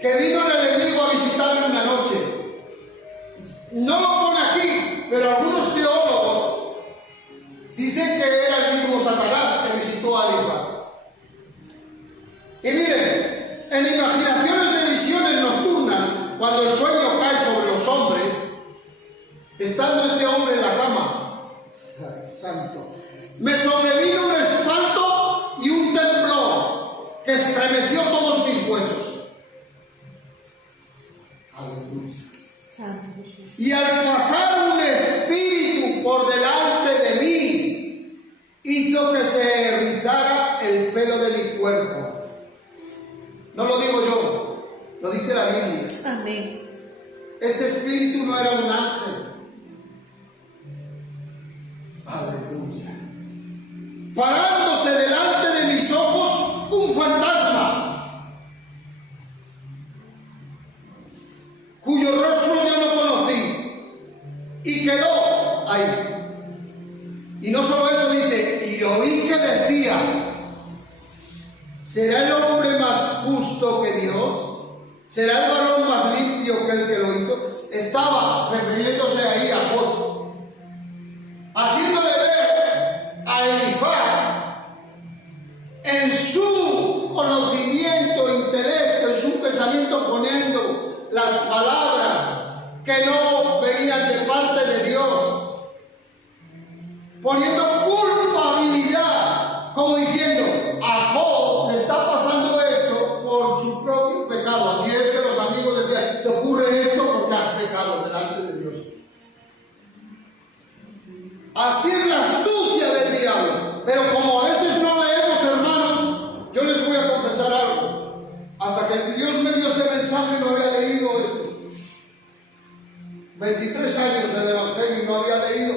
Que vino el enemigo a visitarle una noche. No lo pone aquí, pero algunos teólogos dicen que era el mismo Satanás que visitó a Elifaz. Y miren, en imaginaciones de visiones nocturnas, cuando el sueño cae sobre los hombres, estando este hombre en la cama, ¡ay, santo!, me sobrevino un espanto y un temblor que estremeció todos mis huesos. Aleluya. Santo Jesús. Y al pasar un espíritu por delante de mí, hizo que se erizara el pelo de mi cuerpo. No lo digo yo, lo dice la Biblia. Amén. Este espíritu no era un ángel. Aleluya. Parándose delante de mis ojos un fantasma, cuyo rostro yo no conocí, y quedó ahí. Y no solo eso, dice, y oí que decía: ¿será el hombre más justo que Dios? ¿Será el varón más limpio que el que lo hizo? Estaba refiriéndose ahí a Job, haciéndole ver a Elifaz en su conocimiento, intelecto, en su pensamiento, poniendo las palabras que no venían de parte de Dios, poniendo culpabilidad, como diciendo: a Job le está pasando eso por su propio pecado. Así es que los amigos decían: te ocurre esto porque has pecado delante de Dios. Así es la astucia del diablo. Pero como a veces no leemos, hermanos, yo les voy a confesar algo. Hasta que Dios me dio este mensaje no había leído esto. 23 años del Evangelio y no había leído.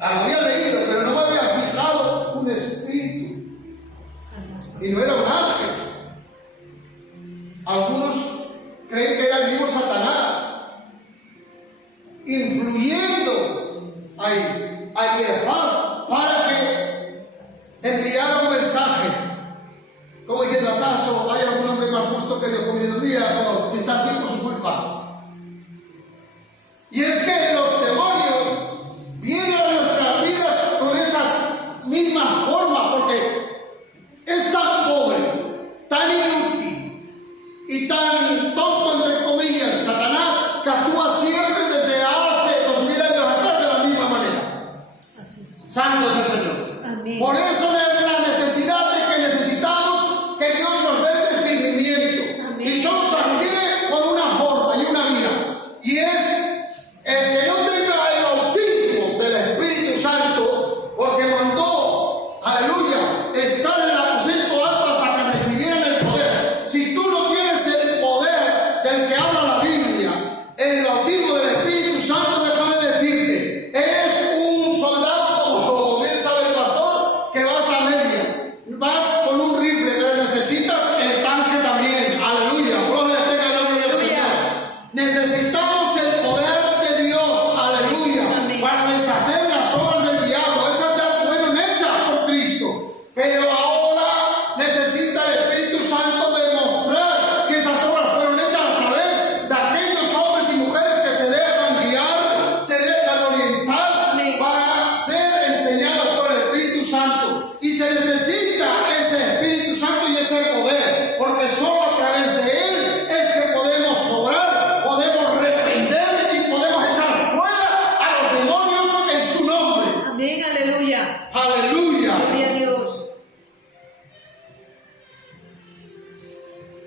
Había leído, pero no me había fijado un espíritu. Y no era un ángel. Algunos creen que era el mismo Satanás, influyendo a Elifaz para que enviara un mensaje. Como diciendo: ¿acaso hay algún hombre más justo que Dios? Como diciendo: mira, no, si está así por su culpa. Y es que los demonios vienen a nuestras vidas con esas mismas formas, porque es tan pobre, tan inútil y tan tonto, entre comillas, Satanás, que actúa siempre desde hace 2000 años atrás de la misma manera. Así es. Santo es el Señor. Amén. Por eso es la necesidad de que necesitamos que Dios nos dé discernimiento. Amén. Y solo se adquiere con una forma y una vía. Y es el que no tenga el bautismo del Espíritu Santo, porque mandó, aleluya, estar en el aposento alto hasta que recibieran el poder. Si tú no tienes el poder del que habla la Biblia, el bautismo del Espíritu Santo, déjame decirte, eres un soldado, como bien sabe el pastor, que vas a medias. Vas con un rifle, pero necesitas el tanque también. Aleluya, gloria tenga el nombre del Señor. Necesitamos el poder de Dios, aleluya, Amén. para deshacer las obras del diablo. Esas ya fueron hechas por Cristo, pero ahora necesita el Espíritu Santo demostrar que esas obras fueron hechas a través de aquellos hombres y mujeres que se dejan guiar, se dejan orientar Amén. para ser enseñados por el Espíritu Santo. Y se necesita ese Espíritu Santo y ese poder, porque solo a través de él es que podemos obrar, podemos reprender y podemos echar fuera a los demonios en su nombre. Amén. Aleluya. Aleluya. Gloria a Dios.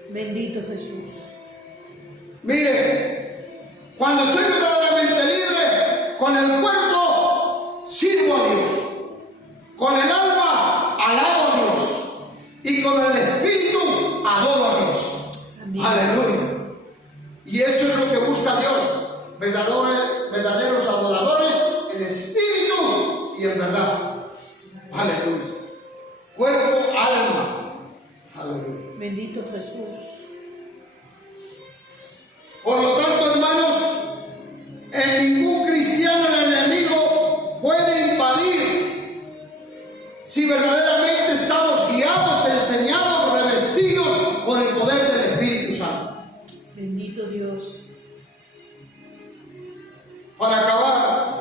Bendito Jesús. Mire, cuando soy verdaderamente libre, con el cuerpo sirvo a Dios, con el alma alabo a Dios y con el espíritu adoro a Dios. Amén. Aleluya. Y eso es lo que busca Dios, verdaderos adoradores en espíritu y en verdad. Aleluya. Cuerpo, alma. Aleluya. Bendito Jesús. Por lo tanto, hermanos, en ningún cristiano el enemigo puede invadir si verdaderamente estamos guiados, enseñados, revestidos por el poder del Espíritu Santo. Bendito Dios. Para acabar,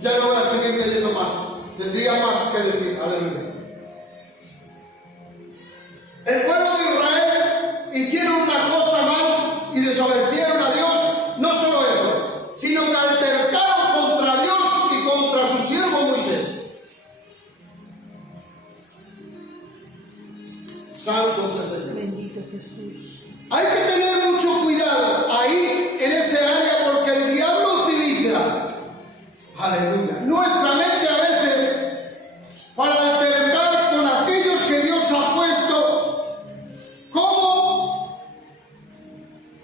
ya no voy a seguir leyendo más. Tendría más que decir. Aleluya. El pueblo de Israel hicieron una cosa mal y desobedecieron a Dios. No solo eso, sino que altercaron contra Dios y contra su siervo Moisés. Santo es el Señor. Bendito Jesús. Hay que tener mucho cuidado ahí en ese área porque el diablo utiliza, aleluya, nuestra mente a veces para altercar con aquellos que Dios ha puesto como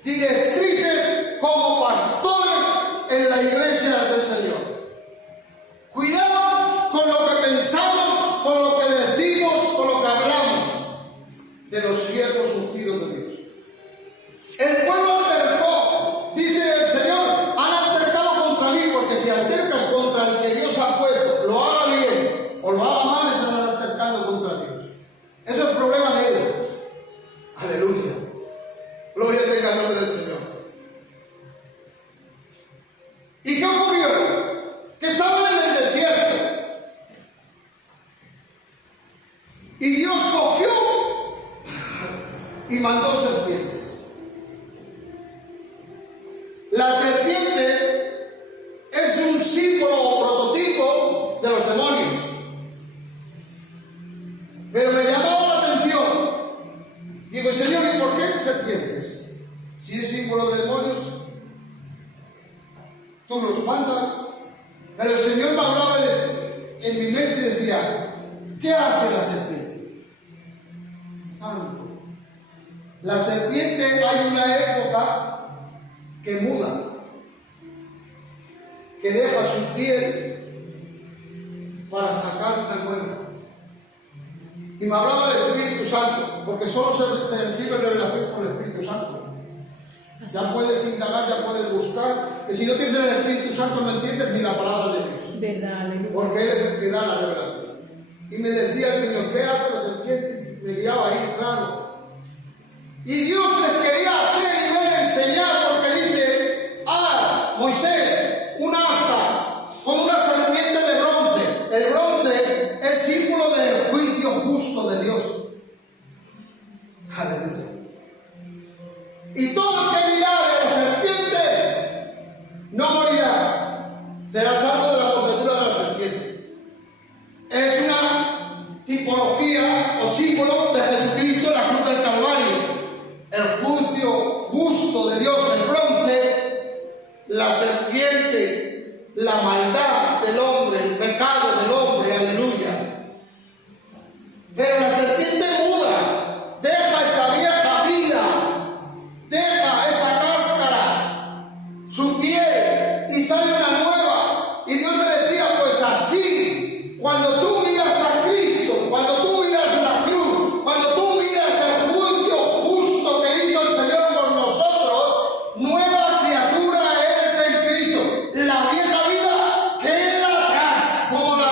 directrices, como pastores en la iglesia del Señor. Cuidado con lo que pensamos, con lo que decimos, con lo que hablamos de los siervos ungidos de Dios. El pueblo altercó, dice el Señor, han altercado contra mí, porque si altercas contra el que Dios ha puesto, lo haga bien o lo haga mal, estás altercando contra Dios. Eso es el problema de ellos. Aleluya. Gloria tenga el nombre del Señor. ¿Y qué ocurrió? Que estaban en el desierto. Y Dios cogió y mandó serpientes. La serpiente es un símbolo o prototipo de los demonios. Pero me llamaba la atención. Digo, Señor, ¿y por qué serpientes? Si es símbolo de demonios, tú los mandas. Pero el Señor me hablaba en mi mente y decía, ¿qué hace la serpiente? Santo. La serpiente, hay una época que muda, que deja su piel para sacar una nueva. Y me hablaba del Espíritu Santo, porque solo se recibe revelación por el Espíritu Santo. Ya puedes indagar, ya puedes buscar, que si no tienes el Espíritu Santo no entiendes ni la palabra de Dios. Verdad, aleluya. Porque Él es el que da la revelación. Y me decía el Señor, ¿qué hace la serpiente? Y me guiaba ahí, claro. Y Dios les quería hacer y ver, enseñar, porque dice, Moisés, un asta con una serpiente de bronce. El bronce es símbolo del juicio justo de Dios. Aleluya. Y todo el que mirare a la serpiente no morirá, será salvo de la mordedura de la serpiente. Es una tipología o símbolo de Jesucristo en la cruz del Calvario. El juicio justo de Dios, el bronce, la serpiente, la maldad del hombre, el pecado del hombre, aleluya. Pero la serpiente muda, deja esa vieja vida, deja esa cáscara, su piel, y sale una nueva. Y Dios me decía, pues así, cuando tú miras a Cristo, cuando tú miras la cruz, cuando tú miras el juicio justo que hizo el Señor por nosotros, nueva criatura eres en Cristo. La vieja vida queda atrás, como la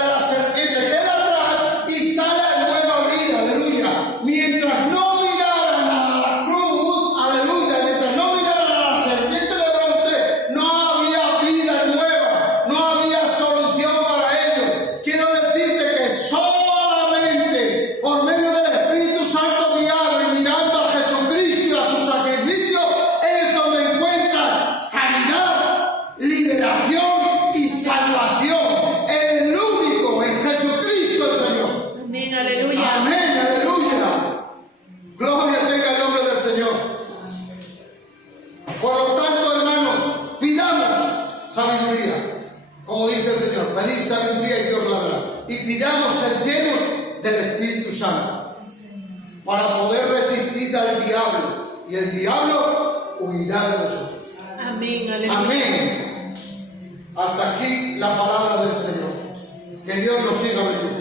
de la serpiente, queda atrás y sale a nueva vida, aleluya. Mientras no miraran a la cruz, aleluya, mientras no miraran a la serpiente de bronce, no había vida nueva, no había solución para ellos. Quiero decirte que solamente por medio del Espíritu Santo guiado y mirando a Jesucristo y a su sacrificio es donde encuentras sanidad, liberación y salvación. El único en Jesucristo el Señor. Amén, aleluya. Amén, aleluya. Gloria tenga el nombre del Señor. Por lo tanto, hermanos, pidamos sabiduría. Como dice el Señor, pedid sabiduría y Dios la dará. Y pidamos ser llenos del Espíritu Santo para poder resistir al diablo. Y el diablo huirá de nosotros. Amén, aleluya. Amén. Hasta aquí la palabra del Señor. Que siga bendiciendo.